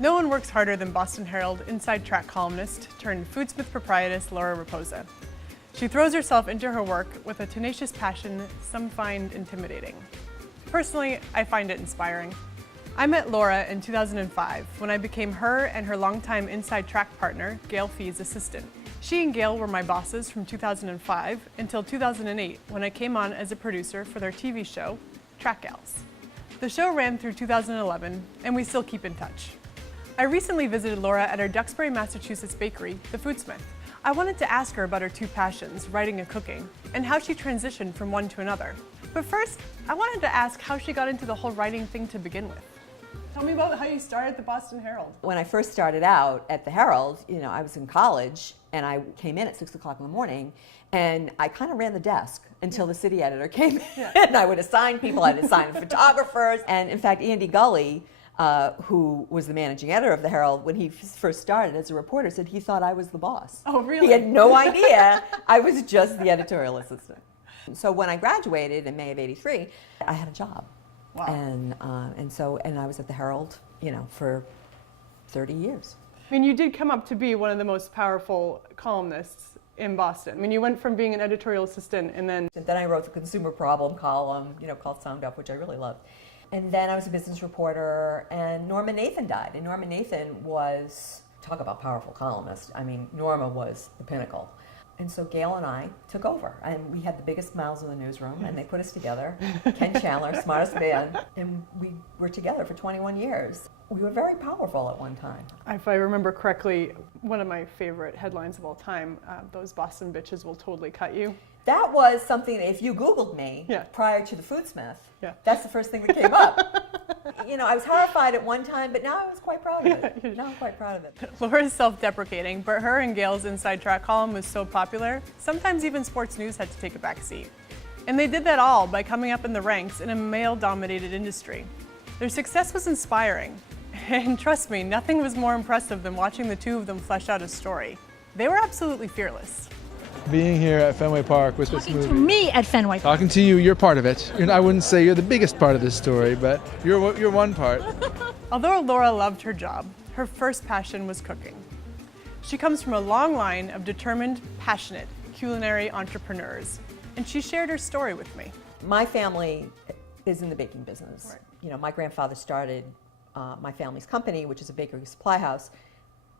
No one works harder than Boston Herald Inside Track columnist turned Foodsmith proprietress Laura Raposa. She throws herself into her work with a tenacious passion some find intimidating. Personally, I find it inspiring. I met Laura in 2005 when I became her and her longtime Inside Track partner, Gail Fee's assistant. She and Gail were my bosses from 2005 until 2008 when I came on as a producer for their TV show, Track Gals. The show ran through 2011 and we still keep in touch. I recently visited Laura at her Duxbury, Massachusetts bakery, the Foodsmith. I wanted to ask her about her two passions, writing and cooking, and how she transitioned from one to another. But first, I wanted to ask how she got into the whole writing thing to begin with. Tell me about how you started at the Boston Herald. When I first started out at the Herald, I was in college and I came in at 6 o'clock in the morning and I kind of ran the desk until the city editor came in. And I would assign people, I'd assign photographers. And in fact, Andy Gully, who was the managing editor of the Herald when he first started as a reporter, said he thought I was the boss. Oh, really? He had no idea I was just the editorial assistant. So when I graduated in May of '83, I had a job. Wow. And I was at the Herald, for 30 years. I mean, you did come up to be one of the most powerful columnists in Boston. I mean, you went from being an editorial assistant and then I wrote the consumer problem column, called Sound Up, which I really loved. And then I was a business reporter, and Norma Nathan died. And Norma Nathan was, talk about powerful columnist. I mean, Norma was the pinnacle. And so Gail and I took over, and we had the biggest mouths in the newsroom, and they put us together. Ken Chandler, smartest man, and we were together for 21 years. We were very powerful at one time. if I remember correctly, one of my favorite headlines of all time, those Boston bitches will totally cut you. That was something, if you Googled me prior to the Foodsmith, that's the first thing that came up. I was horrified at one time, but now I was quite proud of it. Now I'm quite proud of it. Laura's self-deprecating, but her and Gail's Inside Track column was so popular, sometimes even sports news had to take a back seat. And they did that all by coming up in the ranks in a male-dominated industry. Their success was inspiring, and trust me, nothing was more impressive than watching the two of them flesh out a story. They were absolutely fearless. Being here at Fenway Park with this movie. Talking to me at Fenway Park. Talking to you, you're part of it. I wouldn't say you're the biggest part of this story, but you're one part. Although Laura loved her job, her first passion was cooking. She comes from a long line of determined, passionate culinary entrepreneurs, and she shared her story with me. My family is in the baking business. Right. My grandfather started my family's company, which is a bakery supply house,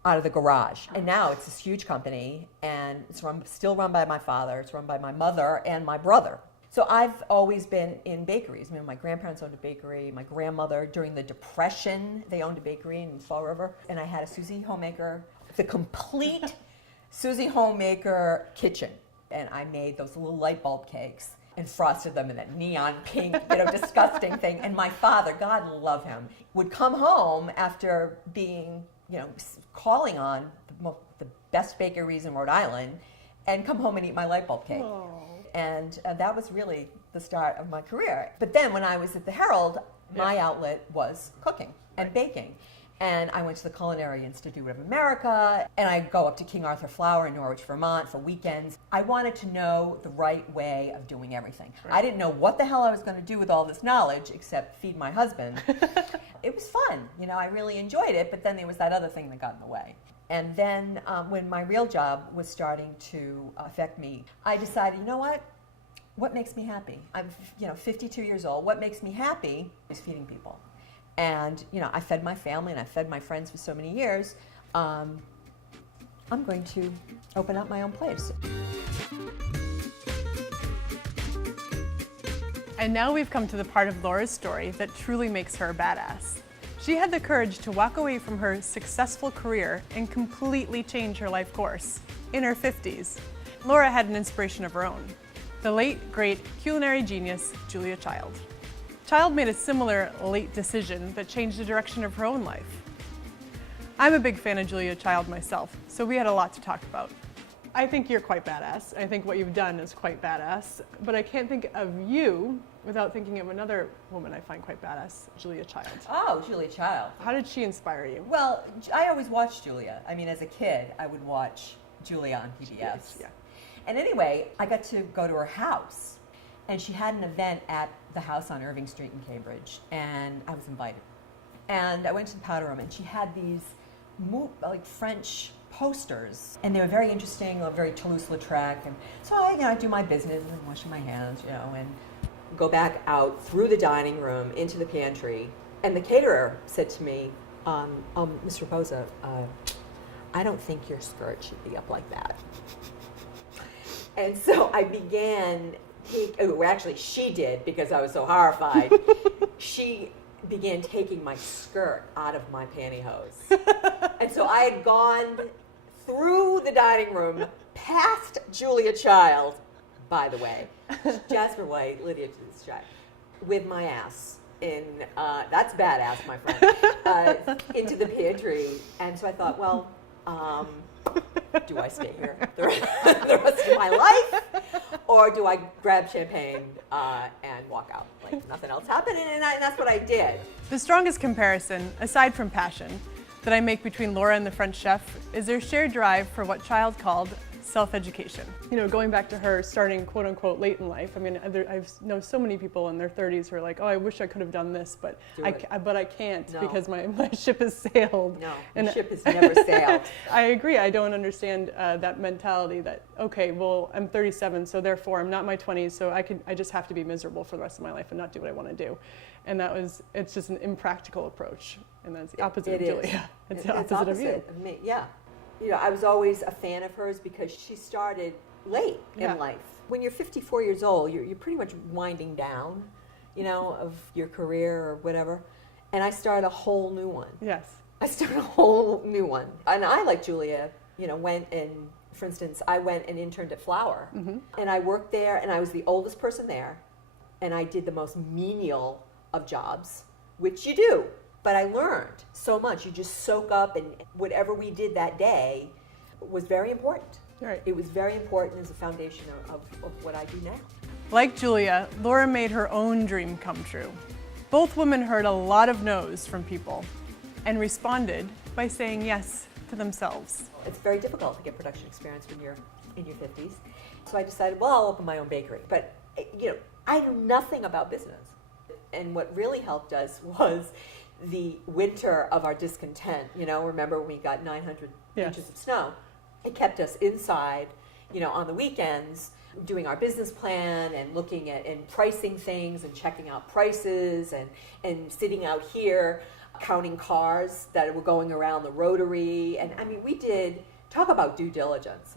out of the garage. And now it's this huge company, and it's still run by my father, it's run by my mother and my brother. So I've always been in bakeries. My grandparents owned a bakery, my grandmother, during the Depression, they owned a bakery in Fall River, and I had a Susie Homemaker, the complete Susie Homemaker kitchen. And I made those little light bulb cakes and frosted them in that neon pink, disgusting thing. And my father, God love him, would come home after being calling on the best bakeries in Rhode Island and come home and eat my light bulb cake. Aww. And that was really the start of my career. But then when I was at the Herald, my outlet was cooking and baking. And I went to the Culinary Institute of America, and I'd go up to King Arthur Flour in Norwich, Vermont for weekends. I wanted to know the right way of doing everything. Right. I didn't know what the hell I was going to do with all this knowledge except feed my husband. It was fun. I really enjoyed it, but then there was that other thing that got in the way. And then when my real job was starting to affect me, I decided, what makes me happy? I'm 52 years old. What makes me happy is feeding people. And, I fed my family and I fed my friends for so many years. I'm going to open up my own place. And now we've come to the part of Laura's story that truly makes her a badass. She had the courage to walk away from her successful career and completely change her life course. In her 50s, Laura had an inspiration of her own, the late, great culinary genius, Julia Child. Child made a similar late decision that changed the direction of her own life. I'm a big fan of Julia Child myself, so we had a lot to talk about. I think you're quite badass. I think what you've done is quite badass, but I can't think of you without thinking of another woman I find quite badass, Julia Child. Oh, Julia Child. How did she inspire you? Well, I always watched Julia. As a kid, I would watch Julia on PBS. Yeah. And anyway, I got to go to her house. And she had an event at the house on Irving Street in Cambridge, and I was invited. And I went to the powder room, and she had these like French posters, and they were very interesting, very Toulouse-Lautrec. And so I do my business and washing my hands, and go back out through the dining room into the pantry. And the caterer said to me, Ms. Raposa, I don't think your skirt should be up like that. And so I began, actually she did, because I was so horrified. She began taking my skirt out of my pantyhose. And so I had gone through the dining room, past Julia Child, by the way, Jasper White, Lydia Track, with my ass in, that's badass, my friend, into the pantry. And so I thought, well, do I stay here the rest of my life, or do I grab champagne and walk out like nothing else happened? And that's what I did. The strongest comparison, aside from passion, that I make between Laura and the French chef is their shared drive for what Child called self-education. Going back to her starting quote unquote late in life. I mean, I know so many people in their 30s who are like, oh, I wish I could have done this, but I can't because my ship has sailed. No, the ship has never sailed. I agree. I don't understand that mentality that, okay, well, I'm 37, so therefore I'm not in my 20s, so I just have to be miserable for the rest of my life and not do what I want to do. And it's just an impractical approach. And that's the opposite of Julia. It's the opposite of you. Of me, yeah. I was always a fan of hers because she started late in life. When you're 54 years old, you're pretty much winding down, of your career or whatever. And I started a whole new one. Yes. I started a whole new one. And I, like Julia, went and, for instance, I went and interned at Flour. Mm-hmm. And I worked there, and I was the oldest person there. And I did the most menial of jobs, which you do. But I learned so much. You just soak up, and whatever we did that day was very important. Right. It was very important as a foundation of what I do now. Like Julia, Laura made her own dream come true. Both women heard a lot of no's from people and responded by saying yes to themselves. It's very difficult to get production experience when you're in your 50s. So I decided, well, I'll open my own bakery. But, I knew nothing about business. And what really helped us was the winter of our discontent. Remember when we got 900 inches of snow? It kept us inside, on the weekends, doing our business plan and looking at and pricing things and checking out prices and sitting out here counting cars that were going around the Rotary. And we did, talk about due diligence.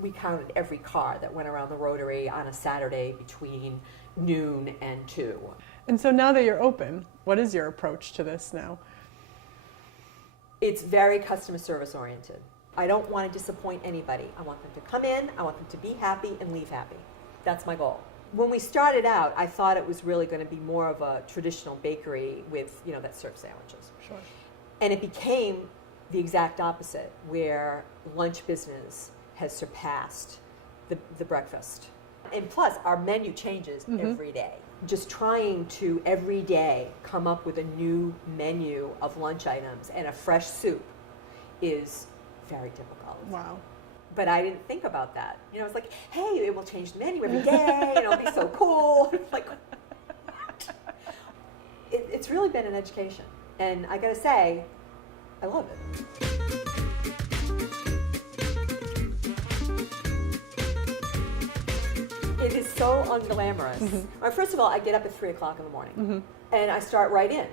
We counted every car that went around the Rotary on a Saturday between noon and 2. And so now that you're open, what is your approach to this now? It's very customer service oriented. I don't want to disappoint anybody. I want them to come in, I want them to be happy and leave happy. That's my goal. When we started out, I thought it was really going to be more of a traditional bakery with, that served sandwiches. Sure. And it became the exact opposite, where lunch business has surpassed the breakfast. And plus, our menu changes every day. Just trying to, every day, come up with a new menu of lunch items and a fresh soup is very difficult. Wow. But I didn't think about that. It's like, hey, it will change the menu every day, and it'll be so cool. It's like, what? It's really been an education. And I gotta say, I love it. It is so unglamorous. Mm-hmm. First of all, I get up at 3 o'clock in the morning, and I start right in.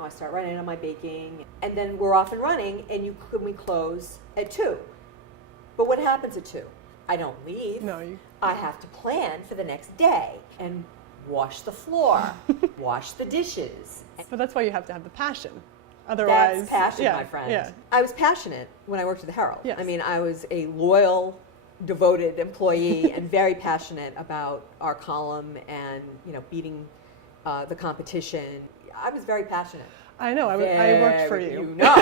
I start right in on my baking, and then we're off and running, and we close at 2. But what happens at 2? I don't leave. No, I have to plan for the next day and wash the floor, wash the dishes. So that's why you have to have the passion. Otherwise, that's passion, my friend. Yeah. I was passionate when I worked at the Herald. Yes. I was a loyal, devoted employee and very passionate about our column and beating the competition. I was very passionate. I know. I worked for you. You know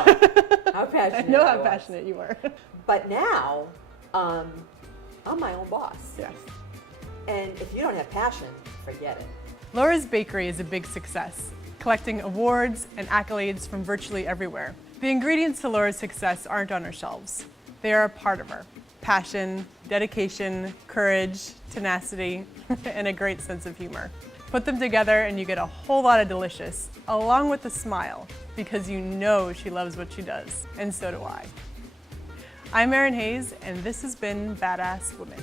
how passionate I know how passionate you were. But now, I'm my own boss. Yes. And if you don't have passion, forget it. Laura's Bakery is a big success, collecting awards and accolades from virtually everywhere. The ingredients to Laura's success aren't on her shelves. They are a part of her. Passion, dedication, courage, tenacity, and a great sense of humor. Put them together and you get a whole lot of delicious, along with a smile, because you know she loves what she does, and so do I. I'm Erin Hayes, and this has been Badass Women.